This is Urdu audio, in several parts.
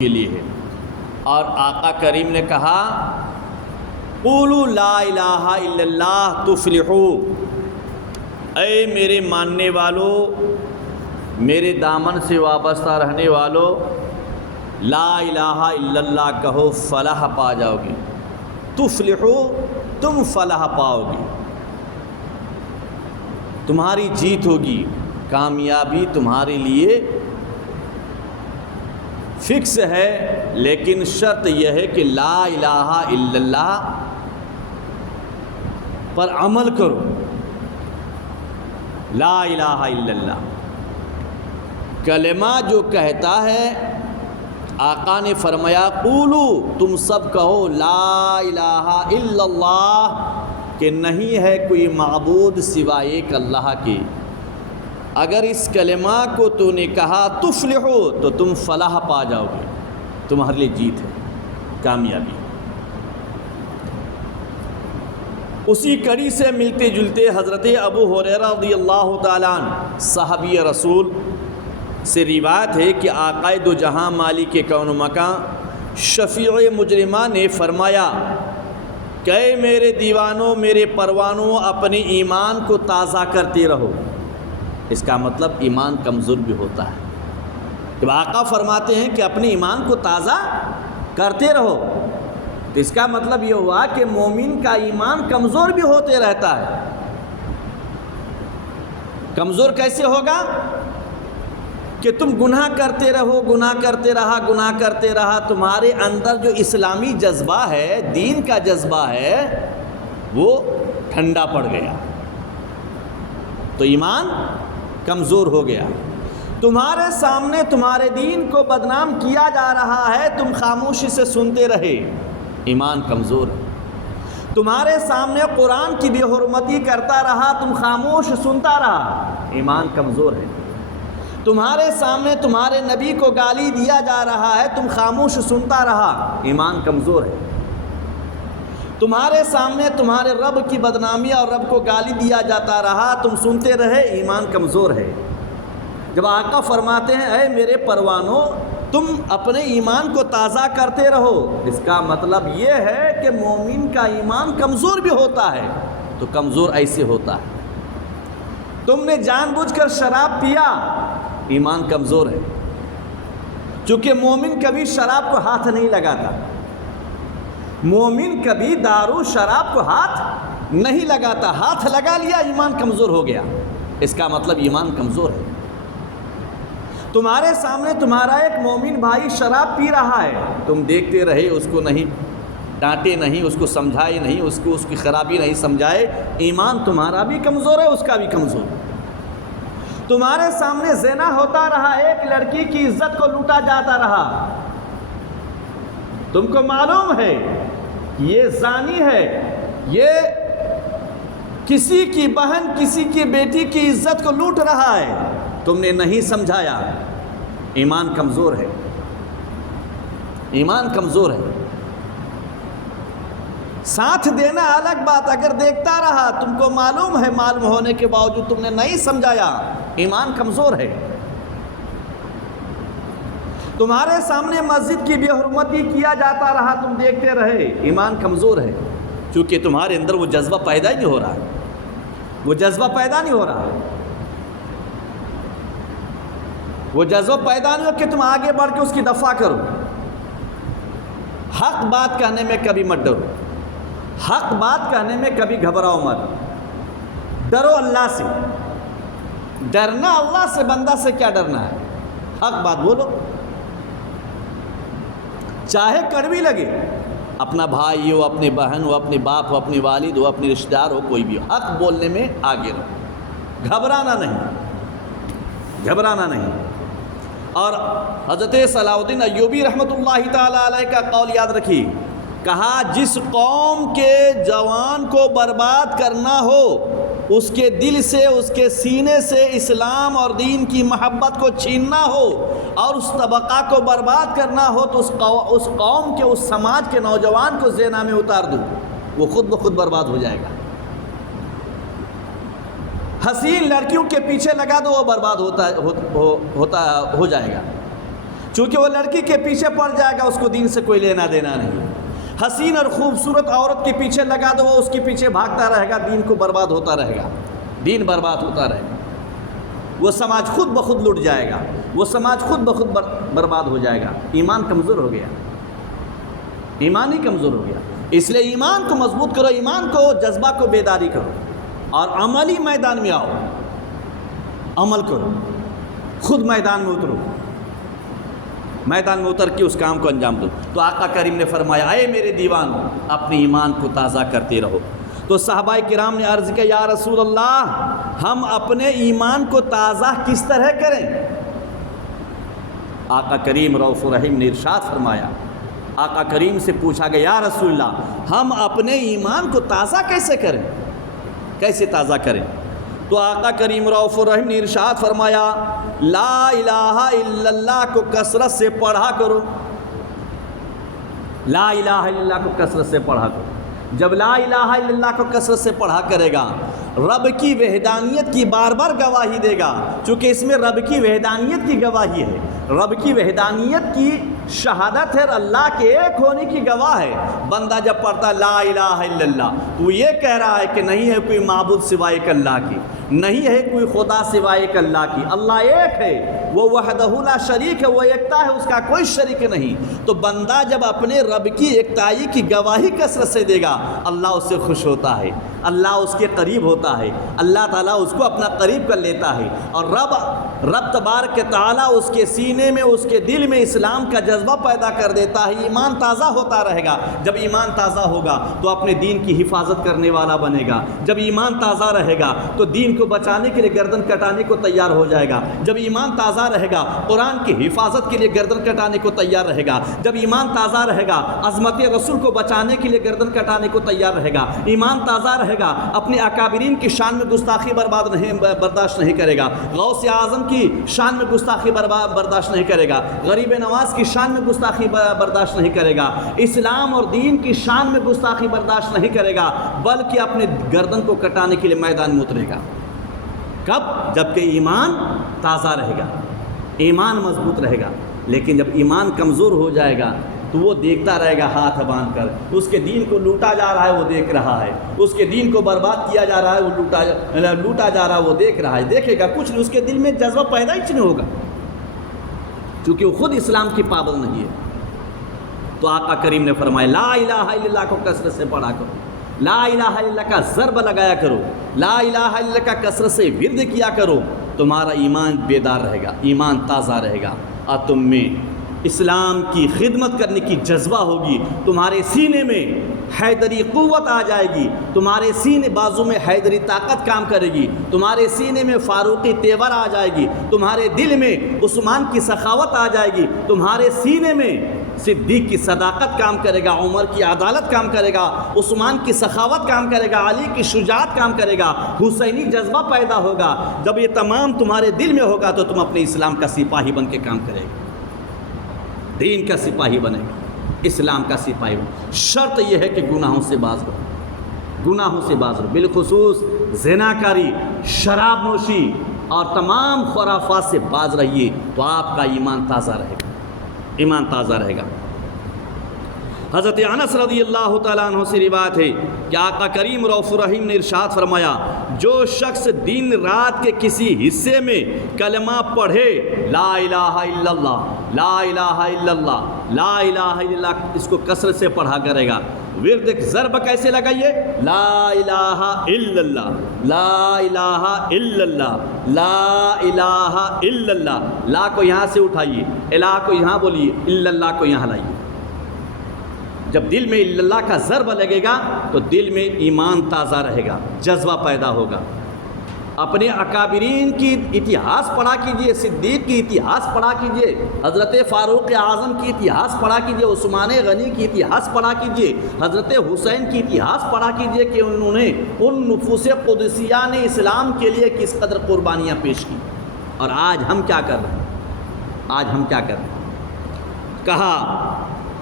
کے لیے ہے۔ اور آقا کریم نے کہا قولوا لا الہ الا اللہ تفلحوا، اے میرے ماننے والو، میرے دامن سے وابستہ رہنے والو، لا الہ الا اللہ کہو، فلاح پا جاؤ گے۔ تفلحوا، تم فلاح پاؤ گے، تمہاری جیت ہوگی، کامیابی تمہارے لیے فکس ہے، لیکن شرط یہ ہے کہ لا الہ الا اللہ پر عمل کرو۔ لا الہ الا اللہ کلمہ جو کہتا ہے، آقا نے فرمایا قولو، تم سب کہو لا الہ الا اللہ، کہ نہیں ہے کوئی معبود سوائے ایک اللہ کے۔ اگر اس کلمہ کو تو نے کہا تفلحو، تو تم فلاح پا جاؤ گے، تمہارے لیے جیت ہے، کامیابی۔ اسی کڑی سے ملتے جلتے حضرت ابو ہریرہ رضی اللہ تعالیٰ عنہ صحابی رسول سے روایت ہے کہ آقا دو جہاں مالک کون و مکان شفیع مجرمہ نے فرمایا کہ اے میرے دیوانوں، میرے پروانوں، اپنے ایمان کو تازہ کرتے رہو۔ اس کا مطلب ایمان کمزور بھی ہوتا ہے۔ جب آقا فرماتے ہیں کہ اپنے ایمان کو تازہ کرتے رہو، تو اس کا مطلب یہ ہوا کہ مومن کا ایمان کمزور بھی ہوتے رہتا ہے۔ کمزور کیسے ہوگا؟ کہ تم گناہ کرتے رہو، گناہ کرتے رہا، گناہ کرتے رہا، تمہارے اندر جو اسلامی جذبہ ہے، دین کا جذبہ ہے، وہ ٹھنڈا پڑ گیا، تو ایمان کمزور ہو گیا۔ تمہارے سامنے تمہارے دین کو بدنام کیا جا رہا ہے، تم خاموشی سے سنتے رہے، ایمان کمزور ہے۔ تمہارے سامنے قرآن کی بے حرمتی کرتا رہا، تم خاموش سنتا رہا، ایمان کمزور ہے۔ تمہارے سامنے تمہارے نبی کو گالی دیا جا رہا ہے، تم خاموش سنتا رہا، ایمان کمزور ہے۔ تمہارے سامنے تمہارے رب کی بدنامی اور رب کو گالی دیا جاتا رہا، تم سنتے رہے، ایمان کمزور ہے۔ جب آقا فرماتے ہیں اے میرے پروانوں، تم اپنے ایمان کو تازہ کرتے رہو، اس کا مطلب یہ ہے کہ مومن کا ایمان کمزور بھی ہوتا ہے۔ تو کمزور ایسے ہوتا ہے، تم نے جان بوجھ کر شراب پیا، ایمان کمزور ہے، چونکہ مومن کبھی شراب کو ہاتھ نہیں لگاتا۔ مومن کبھی دارو شراب کو ہاتھ نہیں لگاتا، ہاتھ لگا لیا، ایمان کمزور ہو گیا، اس کا مطلب ایمان کمزور ہے۔ تمہارے سامنے تمہارا ایک مومن بھائی شراب پی رہا ہے، تم دیکھتے رہے، اس کو نہیں ڈانٹے، نہیں اس کو سمجھائے، نہیں اس کی خرابی نہیں سمجھائے، ایمان تمہارا بھی کمزور ہے، اس کا بھی کمزور ہے۔ تمہارے سامنے زنا ہوتا رہا، ایک لڑکی کی عزت کو لوٹا جاتا رہا، تم کو معلوم ہے یہ زانی ہے، یہ کسی کی بہن، کسی کی بیٹی کی عزت کو لوٹ رہا ہے، تم نے نہیں سمجھایا، ایمان کمزور ہے، ایمان کمزور ہے۔ ساتھ دینا الگ بات، اگر دیکھتا رہا، تم کو معلوم ہے، معلوم ہونے کے باوجود تم نے نہیں سمجھایا، ایمان کمزور ہے۔ تمہارے سامنے مسجد کی بے حرمتی کیا جاتا رہا، تم دیکھتے رہے، ایمان کمزور ہے، چونکہ تمہارے اندر وہ جذبہ پیدا ہی نہیں ہو رہا ہے، وہ جذبہ پیدا نہیں ہو رہا ہے، وہ جذبہ پیدا نہیں ہو کہ تم آگے بڑھ کے اس کی دفاع کرو۔ حق بات کہنے میں کبھی مت ڈرو، حق بات کہنے میں کبھی گھبراؤ مت، ڈرو اللہ سے۔ ڈرنا اللہ سے، بندہ سے کیا ڈرنا ہے؟ حق بات بولو، چاہے کڑوی لگے، اپنا بھائی ہو، اپنی بہن ہو، اپنے باپ ہو، اپنی والد ہو، اپنے رشتہ دار ہو، کوئی بھی ہو، حق بولنے میں آگے رہو، گھبرانا نہیں، گھبرانا نہیں۔ اور حضرت صلاح الدین ایوبی رحمۃ اللہ تعالیٰ علیہ کا قول یاد رکھیے، کہا جس قوم کے جوان کو برباد کرنا ہو، اس کے دل سے، اس کے سینے سے اسلام اور دین کی محبت کو چھیننا ہو، اور اس طبقہ کو برباد کرنا ہو، تو اس قوم کے، اس سماج کے نوجوان کو زنا میں اتار دو، وہ خود بخود برباد ہو جائے گا۔ حسین لڑکیوں کے پیچھے لگا دو، وہ برباد ہو جائے گا۔ چونکہ وہ لڑکی کے پیچھے پڑ جائے گا، اس کو دین سے کوئی لینا دینا نہیں۔ حسین اور خوبصورت عورت کے پیچھے لگا دو، وہ اس کے پیچھے بھاگتا رہے گا، دین کو برباد ہوتا رہے گا، دین برباد ہوتا رہے گا، وہ سماج خود بخود لٹ جائے گا، وہ سماج خود بخود برباد ہو جائے گا۔ ایمان کمزور ہو گیا، ایمان ہی کمزور ہو گیا۔ اس لیے ایمان کو مضبوط کرو، ایمان کو، جذبہ کو بیداری کرو، اور عملی میدان میں آؤ، عمل کرو، خود میدان میں اترو، میدان میں اتر کے اس کام کو انجام دو۔ تو آقا کریم نے فرمایا اے میرے دیوانو اپنے ایمان کو تازہ کرتے رہو۔ تو صحابہ کرام نے عرض کیا یا رسول اللہ ہم اپنے ایمان کو تازہ کس طرح کریں؟ آقا کریم رؤوف الرحیم نے ارشاد فرمایا، آقا کریم سے پوچھا گیا یا رسول اللہ ہم اپنے ایمان کو تازہ کیسے کریں، کیسے تازہ کریں؟ تو آقا کریم رؤوف الرحیم نے ارشاد فرمایا لا الہ الا اللہ کو کثرت سے پڑھا کرو، لا الہ الا اللہ کو کثرت سے پڑھا کرو۔ جب لا الہ الا اللہ کو کثرت سے پڑھا کرے گا، رب کی وحدانیت کی بار بار گواہی دے گا، چونکہ اس میں رب کی وحدانیت کی گواہی ہے، رب کی وحدانیت کی شہادت ہے، اللہ کے ایک ہونے کی گواہ ہے۔ بندہ جب پڑھتا لا الہ الا اللہ تو یہ کہہ رہا ہے کہ نہیں ہے کوئی معبود سوائے ایک اللہ کی، نہیں ہے کوئی خدا سوائے ایک اللہ کی، اللہ ایک ہے، وہ وحدہ لا شریک ہے، وہ ایکتا ہے، اس کا کوئی شریک نہیں۔ تو بندہ جب اپنے رب کی ایکتائی کی گواہی کثرت سے دے گا، اللہ اس سے خوش ہوتا ہے، اللہ اس کے قریب ہوتا ہے، اللہ تعالیٰ اس کو اپنا قریب کر لیتا ہے، اور رب تبارک تعالیٰ اس کے سینے میں، اس کے دل میں اسلام کا جذبہ پیدا کر دیتا ہے، ایمان تازہ ہوتا رہے گا۔ جب ایمان تازہ ہوگا تو اپنے دین کی حفاظت کرنے والا بنے گا، جب ایمان تازہ رہے گا تو دین کو بچانے کے لیے گردن کٹانے کو تیار ہو جائے گا، جب ایمان تازہ رہے گا قرآن کی حفاظت کے لیے گردن کٹانے کو تیار رہے گا، جب ایمان تازہ رہے گا عظمت رسول کو بچانے کے لیے گردن کٹانے کو تیار رہے گا، ایمان تازہ رہے گا اپنے اکابرین کی شان میں گستاخی برداشت نہیں کرے گا، غوث اعظم کی شان میں گستاخی برداشت نہیں کرے گا، غریب نواز کی شان میں گستاخی برداشت نہیں کرے گا، اسلام اور دین کی شان میں گستاخی برداشت نہیں کرے گا، بلکہ اپنے گردن کو کٹانے کے لیے میدان میں اترے گا۔ کب؟ جبکہ ایمان تازہ رہے گا، ایمان مضبوط رہے گا۔ لیکن جب ایمان کمزور ہو جائے گا تو وہ دیکھتا رہے گا ہاتھ باندھ کر، اس کے دین کو لوٹا جا رہا ہے وہ دیکھ رہا ہے، اس کے دین کو برباد کیا جا رہا ہے وہ لوٹا جا رہا ہے وہ دیکھ رہا ہے، دیکھے گا کچھ نہیں، اس کے دل میں جذبہ پیدا ہی نہیں ہوگا، کیونکہ وہ خود اسلام کی پابند نہیں ہے۔ تو آقا کریم نے فرمایا لا الہ الا اللہ کو کثرت سے پڑھا کرو، لا الہ الا اللہ کا ضرب لگایا کرو، لا الہ الا اللہ کا کثرت سے ورد کیا کرو، تمہارا ایمان بیدار رہے گا، ایمان تازہ رہے گا، اور تم میں اسلام کی خدمت کرنے کی جذبہ ہوگی، تمہارے سینے میں حیدری قوت آ جائے گی، تمہارے سینے بازو میں حیدری طاقت کام کرے گی، تمہارے سینے میں فاروقی تیور آ جائے گی، تمہارے دل میں عثمان کی سخاوت آ جائے گی، تمہارے سینے میں صدیق کی صداقت کام کرے گا، عمر کی عدالت کام کرے گا، عثمان کی سخاوت کام کرے گا، علی کی شجاعت کام کرے گا، حسینی جذبہ پیدا ہوگا۔ جب یہ تمام تمہارے دل میں ہوگا تو تم اپنے اسلام کا سپاہی بن کے کام کرے گا، دین کا سپاہی بنے گا، اسلام کا سپاہی بنے۔ شرط یہ ہے کہ گناہوں سے باز رہو، گناہوں سے باز رہو، بالخصوص زناکاری، شراب نوشی اور تمام خرافات سے باز رہیے، تو آپ کا ایمان تازہ رہے گا، ایمان تازہ رہے گا۔ حضرت انس رضی اللہ تعالیٰ عنہ سے روایت ہے کہ آقا کریم رؤوف الرحیم نے ارشاد فرمایا جو شخص دن رات کے کسی حصے میں کلمہ پڑھے لا الہ الا اللہ، لا الہ الا اللہ، لا الہ الا اللہ، اس کو کثرت سے پڑھا کرے گا۔ ورد ضرب کیسے لگائیے؟ لا الہ الا اللہ، لا الہ الا اللہ، لا الہ الا اللہ، لا کو یہاں سے اٹھائیے، الہ کو یہاں بولیے، الا اللہ کو یہاں لائیے۔ جب دل میں الا اللہ کا ضرب لگے گا تو دل میں ایمان تازہ رہے گا، جذبہ پیدا ہوگا۔ اپنے اکابرین کی اتہاس پڑھا کیجئے، صدیق کی اتہاس پڑھا کیجئے، حضرت فاروق اعظم کی اتہاس پڑھا کیجئے، عثمان غنی کی اتہاس پڑھا کیجئے، حضرت حسین کی اتہاس پڑھا کیجئے کہ انہوں نے ان نفوس قدسیہ نے اسلام کے لیے کس قدر قربانیاں پیش کی۔ اور آج ہم کیا کر رہے ہیں؟ آج ہم کیا کر رہے ہیں؟ کہا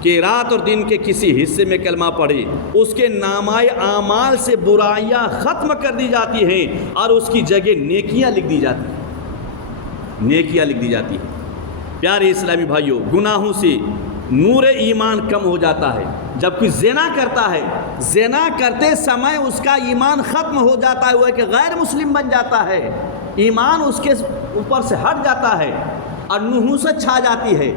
کہ رات اور دن کے کسی حصے میں کلمہ پڑھے، اس کے نامۂ اعمال سے برائیاں ختم کر دی جاتی ہیں اور اس کی جگہ نیکیاں لکھ دی جاتی ہیں، نیکیاں لکھ دی جاتی ہیں۔ پیارے اسلامی بھائیوں، گناہوں سے نور ایمان کم ہو جاتا ہے۔ جب کوئی زنا کرتا ہے، زنا کرتے سمے اس کا ایمان ختم ہو جاتا ہے، وہ ایک غیر مسلم بن جاتا ہے، ایمان اس کے اوپر سے ہٹ جاتا ہے اور نحوست چھا جاتی ہے،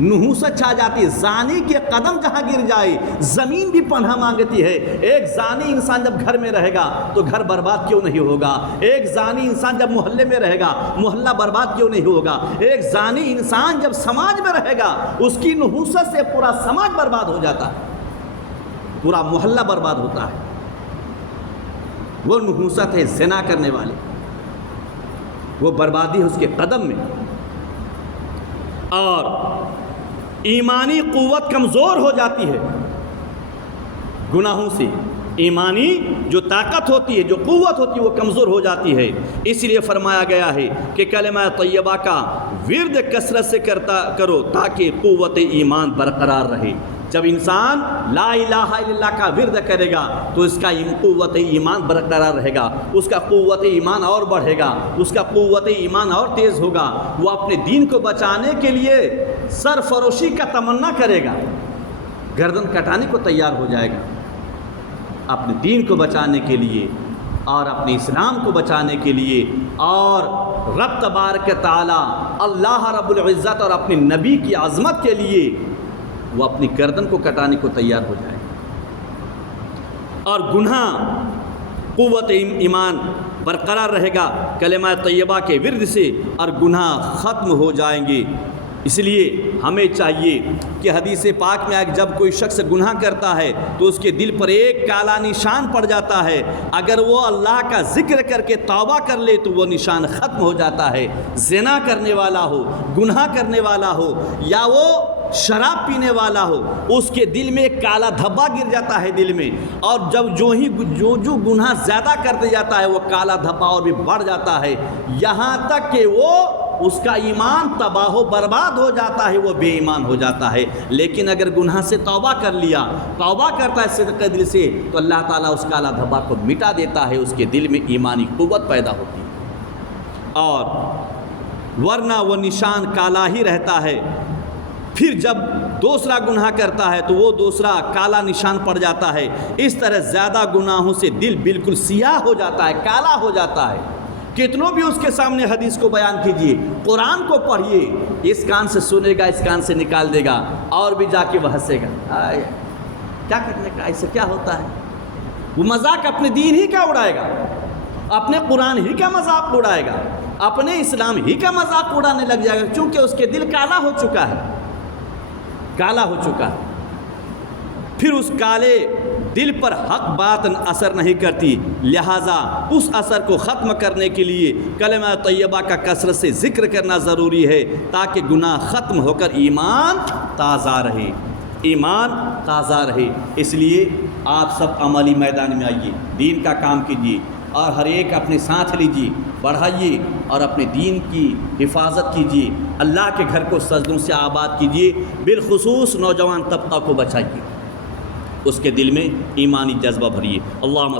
نحوست چھا جاتی ہے۔ زانی کے قدم جہاں گر جائے زمین بھی پناہ مانگتی ہے۔ ایک زانی انسان جب گھر میں رہے گا تو گھر برباد کیوں نہیں ہوگا؟ ایک زانی انسان جب محلے میں رہے گا محلہ برباد کیوں نہیں ہوگا؟ ایک زانی انسان جب سماج میں رہے گا اس کی نحوست سے پورا سماج برباد ہو جاتا ہے، پورا محلہ برباد ہوتا ہے۔ وہ نحوست ہے زنا کرنے والے، وہ بربادی ہے اس کے قدم میں۔ اور ایمانی قوت کمزور ہو جاتی ہے گناہوں سے، ایمانی جو طاقت ہوتی ہے، جو قوت ہوتی ہے، وہ کمزور ہو جاتی ہے۔ اس لیے فرمایا گیا ہے کہ کلمہ طیبہ کا ورد کثرت سے کرو تاکہ قوت ایمان برقرار رہے۔ جب انسان لا الہ الا اللہ کا ورد کرے گا تو اس کا قوت ایمان برقرار رہے گا، اس کا قوت ایمان اور بڑھے گا، اس کا قوت ایمان اور تیز ہوگا۔ وہ اپنے دین کو بچانے کے لیے سرفروشی کا تمنا کرے گا، گردن کٹانے کو تیار ہو جائے گا اپنے دین کو بچانے کے لیے اور اپنے اسلام کو بچانے کے لیے، اور رب تبارک تعالی اللہ رب العزت اور اپنے نبی کی عظمت کے لیے وہ اپنی گردن کو کٹانے کو تیار ہو جائے گا۔ اور گناہ قوت ایمان برقرار رہے گا کلمہ طیبہ کے ورد سے، اور گناہ ختم ہو جائیں گے۔ اس لیے ہمیں چاہیے کہ حدیث پاک میں جب کوئی شخص گناہ کرتا ہے تو اس کے دل پر ایک کالا نشان پڑ جاتا ہے، اگر وہ اللہ کا ذکر کر کے توبہ کر لے تو وہ نشان ختم ہو جاتا ہے۔ زنا کرنے والا ہو، گناہ کرنے والا ہو، یا وہ شراب پینے والا ہو، اس کے دل میں ایک کالا دھبا گر جاتا ہے دل میں، اور جب جو گناہ زیادہ کرتے جاتا ہے وہ کالا دھبا اور بھی بڑھ جاتا ہے، یہاں تک کہ وہ اس کا ایمان تباہ و برباد ہو جاتا ہے، وہ بے ایمان ہو جاتا ہے۔ لیکن اگر گناہ سے توبہ کر لیا، توبہ کرتا ہے صدق دل سے، تو اللہ تعالیٰ اس کالا دھبا کو مٹا دیتا ہے، اس کے دل میں ایمانی قوت پیدا ہوتی ہے، اور ورنہ وہ نشان کالا ہی رہتا ہے۔ پھر جب دوسرا گناہ کرتا ہے تو وہ دوسرا کالا نشان پڑ جاتا ہے۔ اس طرح زیادہ گناہوں سے دل بالکل سیاہ ہو جاتا ہے، کالا ہو جاتا ہے۔ کتنوں بھی اس کے سامنے حدیث کو بیان کیجئے، قرآن کو پڑھیے، اس کان سے سنے گا اس کان سے نکال دے گا، اور بھی جا کے وہ ہنسے گا، کیا کرنے کا، ایسے کیا ہوتا ہے؟ وہ مذاق اپنے دین ہی کا اڑائے گا، اپنے قرآن ہی کا مذاق اڑائے گا، اپنے اسلام ہی کا مذاق اڑانے لگ جائے گا، چونکہ اس کے دل کالا ہو چکا ہے، کالا ہو چکا ہے۔ پھر اس کالے دل پر حق بات اثر نہیں کرتی، لہٰذا اس اثر کو ختم کرنے کے لیے کلمہ طیبہ کا کثرت سے ذکر کرنا ضروری ہے، تاکہ گناہ ختم ہو کر ایمان تازہ رہے، ایمان تازہ رہے۔ اس لیے آپ سب عملی میدان میں آئیے، دین کا کام کیجیے، اور ہر ایک اپنے ساتھ لیجیے، بڑھائیے، اور اپنے دین کی حفاظت کیجیے، اللہ کے گھر کو سجدوں سے آباد کیجیے، بالخصوص نوجوان طبقہ کو بچائیے، اس کے دل میں ایمانی جذبہ بھریے۔ اللہم